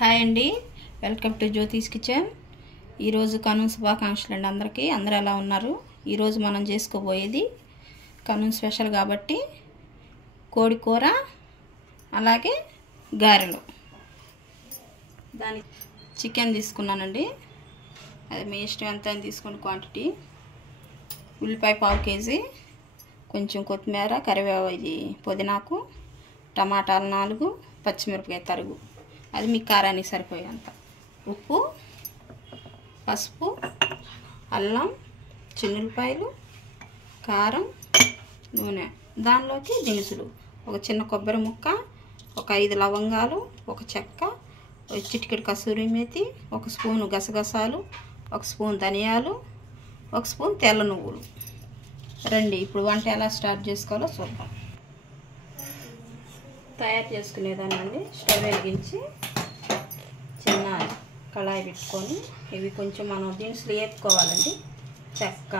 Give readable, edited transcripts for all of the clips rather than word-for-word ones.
Hi అండి, welcome to జ్యోతిస్ kitchen. ఈరోజు కనుమ శుభాకాంక్షలు అండి అందరికీ. అందరూ ఎలా ఉన్నారు? ఈరోజు మనం చేసుకోబోయేది కనుమ స్పెషల్ కాబట్టి కోడి కూర, అలాగే గారెలు. దానికి చికెన్ తీసుకున్నానండి. అది మీ ఇష్టం ఎంత అని తీసుకుని క్వాంటిటీ. ఉల్లిపాయ 1/2 కేజీ, కొంచెం కొత్తిమీర, కరివేపాకు, పుదీనాకు, టమాటాలు 4, పచ్చిమిరపకాయ తరుగు, అది మీ కారానికి సరిపోయేంత, ఉప్పు, పసుపు, అల్లం, చిన్నులపాయలు, కారం, నూనె. దానిలోకి దినుసులు, ఒక చిన్న కొబ్బరి ముక్క, ఒక 5 లవంగాలు, ఒక చెక్క, ఒక చిటికెడు కసూరి మేతి, ఒక స్పూను గసగసాలు, ఒక స్పూన్ ధనియాలు, ఒక స్పూన్ తెల్ల నువ్వులు. రండి ఇప్పుడు వంట ఎలా స్టార్ట్ చేసుకోవాలో చూద్దాం. తయారు చేసుకునేదానండి. స్టవ్ వెలిగించి చిన్న కళాయి పెట్టుకొని ఇవి కొంచెం మనం దినుసులు వేపుకోవాలండి. చెక్క,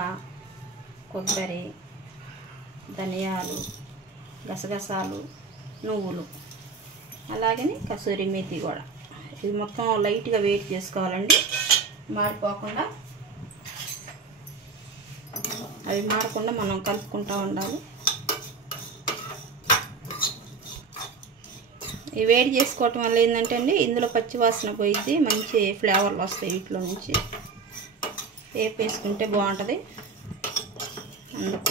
కొబ్బరి, ధనియాలు, గసగసాలు, నువ్వులు, అలాగని కసూరి మేతి కూడా. ఇవి మొత్తం లైట్గా వేడి చేసుకోవాలండి, మాడిపోకుండా. అవి మాడకుండా మనం కలుపుకుంటూ ఉండాలి. ఈ వేడి చేసుకోవటం వల్ల ఏంటంటే అండి, ఇందులో పచ్చి వాసన పోయిద్ది, మంచి ఫ్లేవర్లు వస్తాయి వీటిలో నుంచి. వేసుకుంటే బాగుంటుంది. అందుకు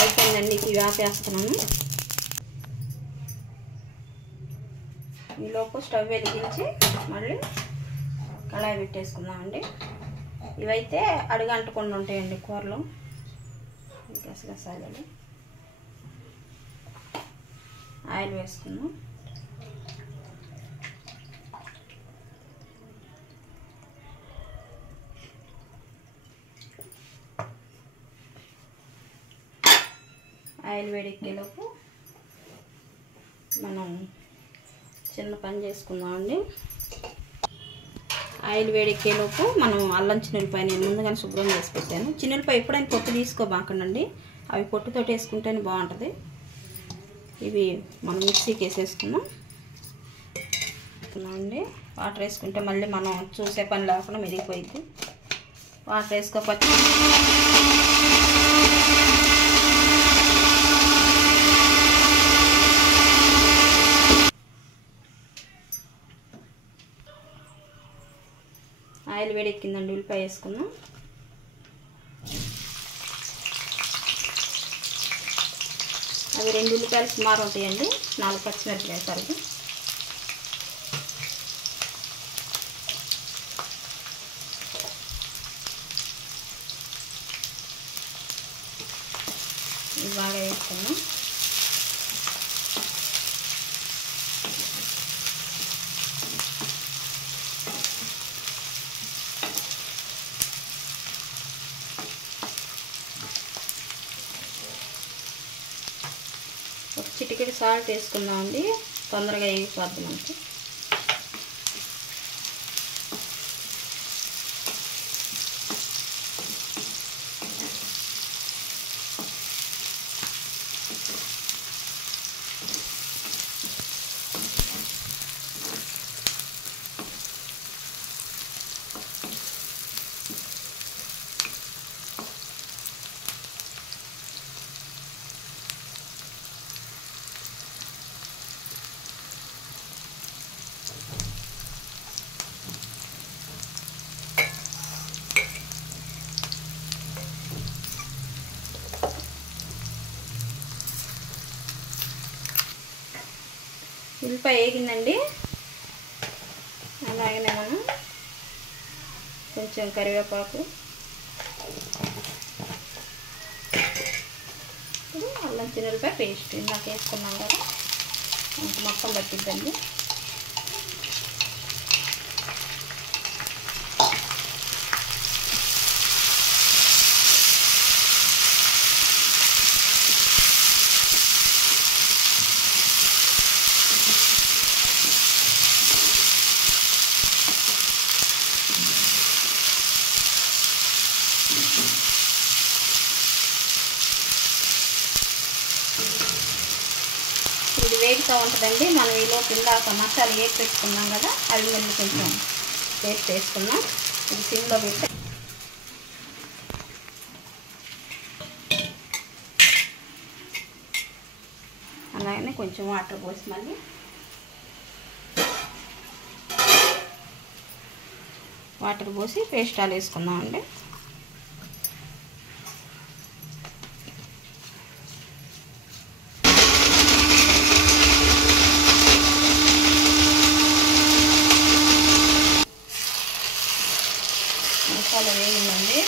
అయిపోయిందండి. ఇవి ఆపేస్తున్నాను. ఈలోపు స్టవ్ వెలిగించి మళ్ళీ కళాయి పెట్టేసుకుందామండి. ఇవైతే అడుగంటకుండా ఉంటాయండి కూరలు. గసగసాలు, ఆయిల్ వేసుకుందాం. ఆయిల్ వేడెక్కేలోపు మనం చిన్న పని చేసుకుందామండి. ఆయిల్ వేడెక్కేలోపు మనం అల్లం చిన్నులపాయ నేను ముందుగానే శుభ్రం చేసి పెట్టాను. చిన్నులపాయ ఎప్పుడైనా పొట్టు తీసుకోబాకండి, అవి పొట్టుతోటి వేసుకుంటేనే బాగుంటుంది. ఇవి మనం మిక్సీకి వేసేసుకుందాం అండి. వాటర్ వేసుకుంటే మళ్ళీ మనం చూసే పని లేకుండా మెరిగిపోయింది. వాటర్ వేసుకోకపోతే ఆయిల్ వేడెక్కిందండి. ఉల్లిపాయ వేసుకుందాం. అవి 2 ఉల్లిపాయలు సుమారు ఉంటాయండి. 4 పచ్చిమిరపకాయ తరుగు, ఇవి బాగా వేసుకుందాం. ఒక చిటికెడు సాల్ట్ వేసుకుందామండి, తొందరగా వేగిపోద్ది మనకి. ఉల్లిపాయ వేగిందండి. అలాగనే మనం కొంచెం కరివేపాకు, అల్లం చిన్నులపాయ పేస్ట్ ఇందాక వేసుకున్నాం కదా, మొత్తం పట్టిద్దండి. మరుగుతూ ఉంటుందండి. మనం ఈలోపు ఇందాక మసాలా వేసి పెట్టుకున్నాం కదా, అవి మళ్ళీ కొంచెం పేస్ట్ వేసుకున్నాం. ఇది సిమ్లో పెట్టి అలాగనే కొంచెం వాటర్ పోసి మళ్ళీ వాటర్ పోసి పేస్ట్ అలా వేసుకుందామండి. మసాలా వేగిందండి.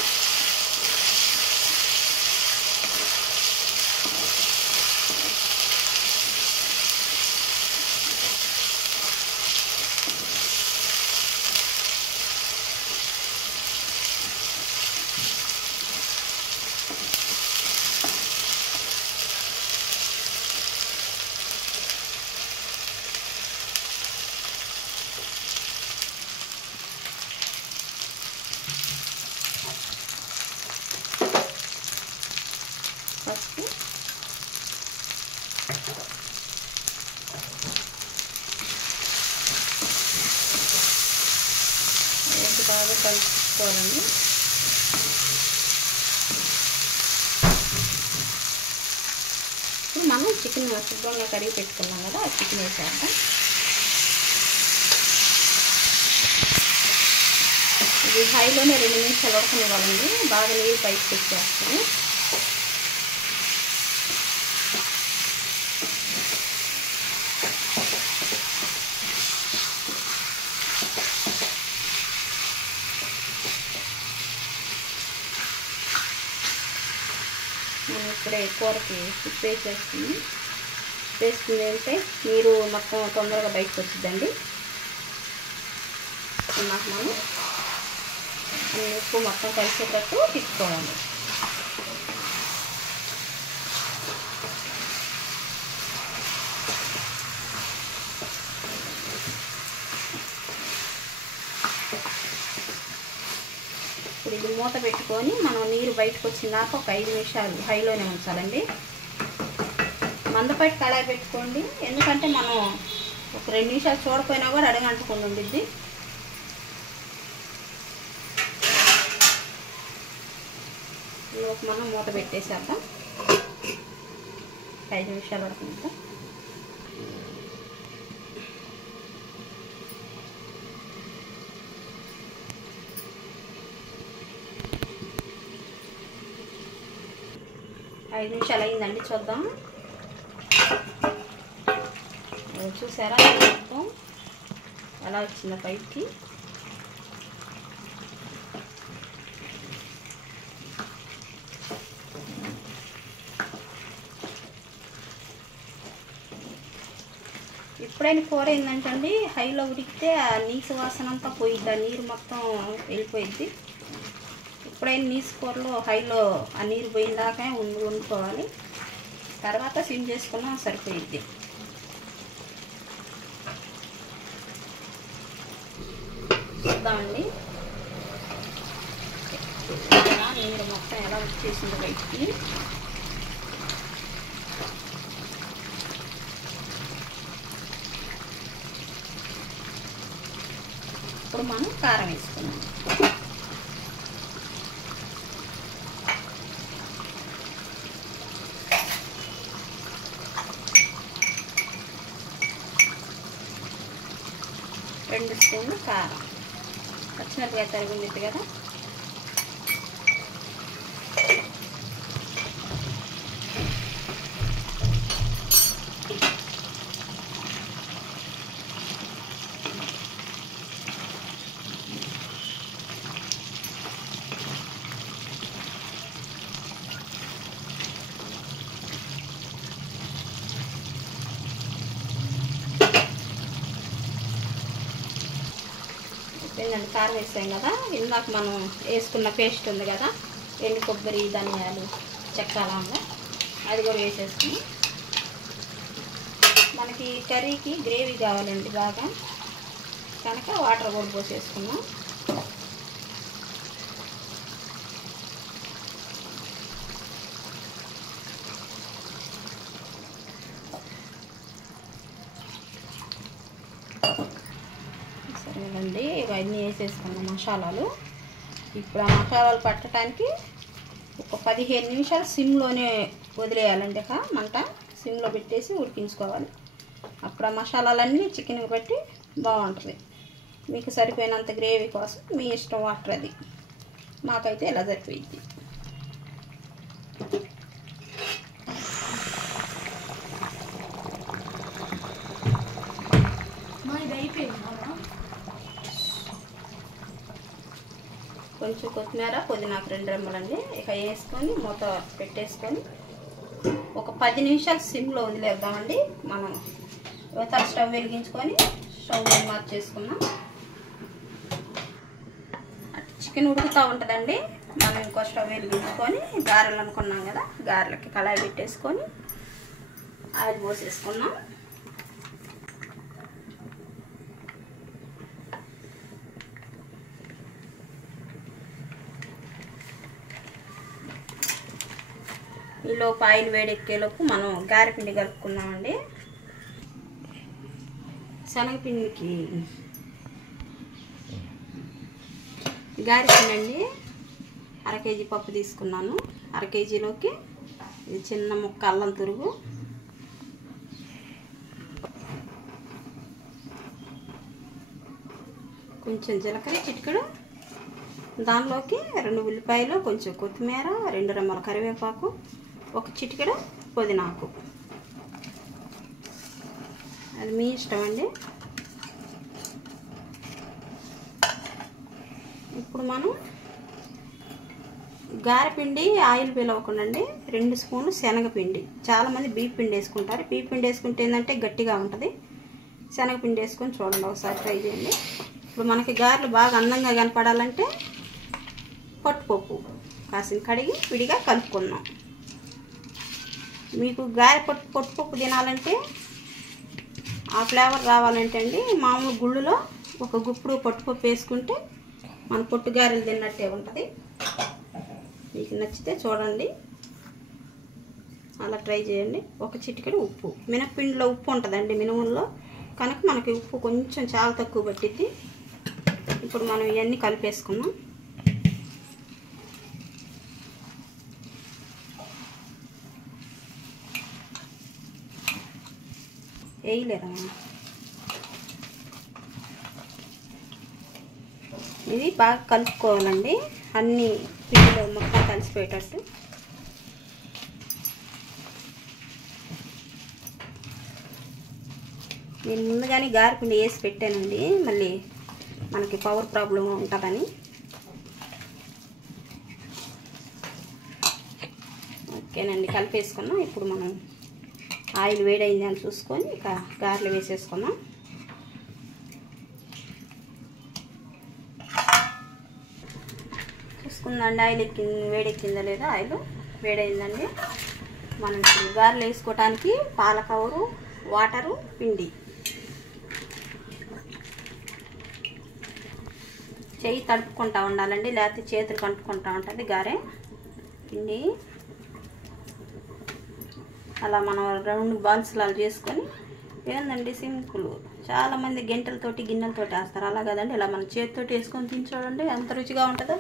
పసుపు, వేసి బాగా కలుపుకోవాలండి. ఇప్పుడు మనం చికెన్ శుభ్రంగా కడిగి పెట్టుకున్నాం కదా, ఆ చికెన్ వేసేద్దాం. ఇది హైలోనే 2 నిమిషాలు ఉడకనివ్వాలండి. బాగా నీరు పైకి తెచ్చేస్తుంది. మనం ఇప్పుడే కూరకి ఉప్పు వేసుకుంది అంటే నీరు మొత్తం తొందరగా బయటకు వచ్చిందండి. నాకు మనం ఉప్పు మొత్తం కలిసేటట్టు తిప్పుకోవాలి. ఇప్పుడు ఇది మూత పెట్టుకొని మనం నీరు బయటకు వచ్చినాక ఒక 5 నిమిషాలు హైలోనే ఉంచాలండి. మందపాటి కళాయి పెట్టుకోండి, ఎందుకంటే మనం ఒక 2 నిమిషాలు చూడపోయినా కూడా అడగంటుకొని ఉండిద్ది. మనం మూత పెట్టేసేద్దాం. 5 నిమిషాలు పడుతుంది. ఐదు నిమిషాలు అయిందండి, చూద్దాం. చూసారా మొత్తం ఎలా వచ్చిందో పైకి. ఇప్పుడైనా కూర ఏంటంటే హైలో ఉడికితే ఆ నీసు వాసన అంతా పోయిద్ది, ఆ నీరు మొత్తం వెళ్ళిపోయిద్ది. ఎప్పుడైనా నీసు కూరలో హైలో ఆ నీరు పోయిందాకే వండుకోవాలి. తర్వాత సిమ్ చేసుకున్నా సరిపోయిద్ది. చూద్దామండి నీరు మొత్తం ఎలా వచ్చేసింది బయటికి. ఇప్పుడు మనం కారం వేసుకున్నాం. రెండు స్పూన్లు కారం, పచ్చిమిరపకాయ తరిగింది కదా, ఏంటంటే కారం వేసాం కదా, ఇందాక మనం వేసుకున్న పేస్ట్ ఉంది కదా, ఎండు కొబ్బరి, ధనియాలు, చెక్క, లవంగం, అది కూడా వేసేసుకుని మనకి కర్రీకి గ్రేవీ కావాలండి బాగా, కనుక వాటర్ కూడా పోసేసుకున్నాం. వేసేసుకున్నాం మసాలాలు. ఇప్పుడు ఆ మసాలాలు పట్టడానికి ఒక 15 నిమిషాలు సిమ్లోనే వదిలేయాలండి. మంట సిమ్లో పెట్టేసి ఉడికించుకోవాలి. అప్పుడు ఆ మసాలాలన్నీ చికెన్కి బట్టి బాగుంటుంది. మీకు సరిపోయినంత గ్రేవీ కోసం మీ ఇష్టం వాటర్ అది. మాకైతే ఇలా సరిపోయింది. కొంచెం కొత్తిమీర, పుదీనాకు 2 రెమ్మలండి. ఇక వేసుకొని మూత పెట్టేసుకొని ఒక 10 నిమిషాలు సిమ్లో వదిలేద్దామండి. మనం యువతల స్టవ్ వెలిగించుకొని స్టవ్ మార్చేసుకున్నాం. అటు చికెన్ ఉడుకుతూ ఉంటుందండి. మనం ఇంకో స్టవ్ వెలిగించుకొని గారెలు అనుకున్నాం కదా, గారెలకి కళాయి పెట్టేసుకొని ఆయిల్ పోసేసుకున్నాం. ఈలోపు ఆయిల్ వేడెక్కేలోపు మనం గారెపిండి కలుపుకున్నామండి. శనగపిండికి గారెపిండి అండి 1/2 కేజీ పప్పు తీసుకున్నాను. 1/2 కేజీలోకి ఇది చిన్న ముక్క అల్లం తురుగు, కొంచెం జీలకర్ర చిటికెడు, దానిలోకి 2 ఉల్లిపాయలు, కొంచెం కొత్తిమీర, 2 రెమ్మల కరివేపాకు, ఒక చిటికెడు పుదీనాకు. అది మీ ఇష్టం అండి. ఇప్పుడు మనం గారెపిండి ఆయిల్ పిలవకుండా 2 స్పూన్లు శనగపిండి. చాలామంది బియ్య పిండి వేసుకుంటారు. బియ్య పిండి వేసుకుంటే ఏంటంటే గట్టిగా ఉంటుంది. శనగపిండి వేసుకొని చూడండి, ఒకసారి ట్రై చేయండి. ఇప్పుడు మనకి గారెలు బాగా అందంగా కనపడాలంటే పట్టుపప్పు కాసిన కడిగి విడిగా కలుపుకుందాం. మీకు గారె పట్టుపప్పు తినాలంటే ఆ ఫ్లేవర్ రావాలంటే అండి, మామూలు గుళ్ళులో ఒక గుప్పుడు పట్టుపప్పు వేసుకుంటే మన పొట్టు గారెలు తిన్నట్టే ఉంటుంది. మీకు నచ్చితే చూడండి, అలా ట్రై చేయండి. ఒక చిటికెడు ఉప్పు, మినప్పిండిలో ఉప్పు ఉంటుందండి మినుముల్లో, కనుక మనకి ఉప్పు కొంచెం చాలా తక్కువ పట్టిద్ది. ఇప్పుడు మనం ఇవన్నీ కలిపేసుకుందాం. వేయలేదా? ఇది బాగా కలుపుకోవాలండి, అన్ని పిండిలో మొత్తం కలిసిపోయేటట్టు. నేను ముందుగానే గారెపిండి వేసి పెట్టానండి, మళ్ళీ మనకి పవర్ ప్రాబ్లం ఉంటుందని. ఓకేనండి, కలిపేసుకున్నాం. ఇప్పుడు మనం ఆయిల్ వేడైంది అని చూసుకొని ఇక గారెలు వేసేసుకున్నాం. చూసుకుందండి ఆయిల్ వేడెక్కిందా లేదా. ఆయిల్ వేడైందండి. మనం ఇప్పుడు గారెలు వేసుకోవటానికి పాలకవరు, వాటరు, పిండి. చెయ్యి తడుపుకుంటూ ఉండాలండి, లేకపోతే చేతులు కంటుకుంటూ ఉంటుంది గారె పిండి. అలా మనం 2 బాల్స్ లాగా చేసుకొని ఏందండి సింపుల్. చాలామంది గంటలతోటి గిన్నెలతోటి వేస్తారు, అలా కదండి. ఇలా మనం చేతితోటి వేసుకొని తిని చూడండి ఎంత రుచిగా ఉంటుందో.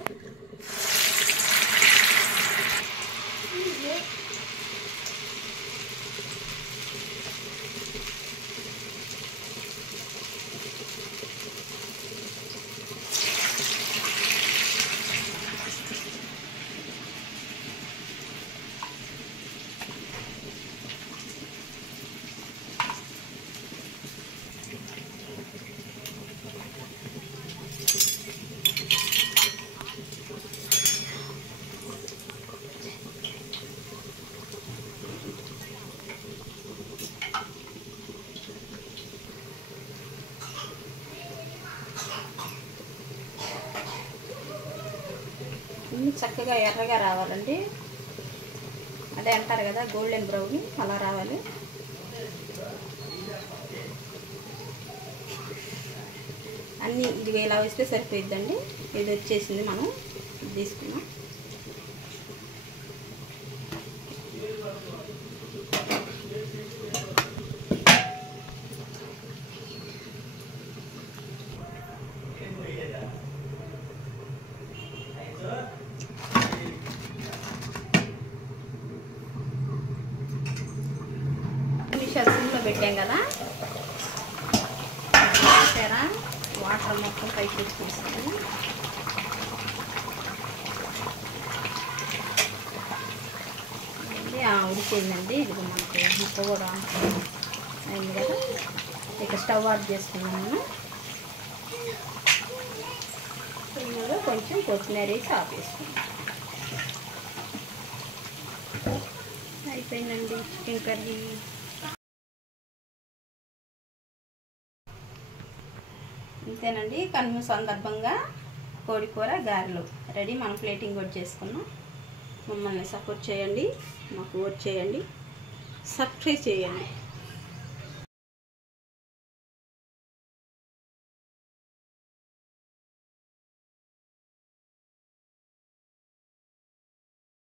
ఇన్ని చక్కగా ఎర్రగా రావాలండి. అదే అంటారు కదా గోల్డెన్ బ్రౌన్, అలా రావాలి. అన్నీ ఇది ఇలా వేస్తే సరిపోయిద్దండి. ఇది వచ్చేసింది, మనం తీసుకున్నాం. కలిపాం కదా, చూసారా వాటర్ మొత్తం పైకి వచ్చేస్తుంది. ఉడిపోయిందండి. ఇది మనకు ముక్క కూడా అయింది కదా. ఇక స్టవ్ ఆఫ్ చేసుకున్నాము. ఇందులో కొంచెం కొత్తిమీర వేసి ఆఫ్ చేసుకున్నాం. అయిపోయిందండి చికెన్ కర్రీ. అంతేనండి, కనుమ సందర్భంగా కోడికూర గారెలు రెడీ. మనం ప్లేటింగ్ కూడా చేసుకున్నాం. మమ్మల్ని సపోర్ట్ చేయండి, మాకు ఓట్ చేయండి, సబ్స్క్రైబ్ చేయండి.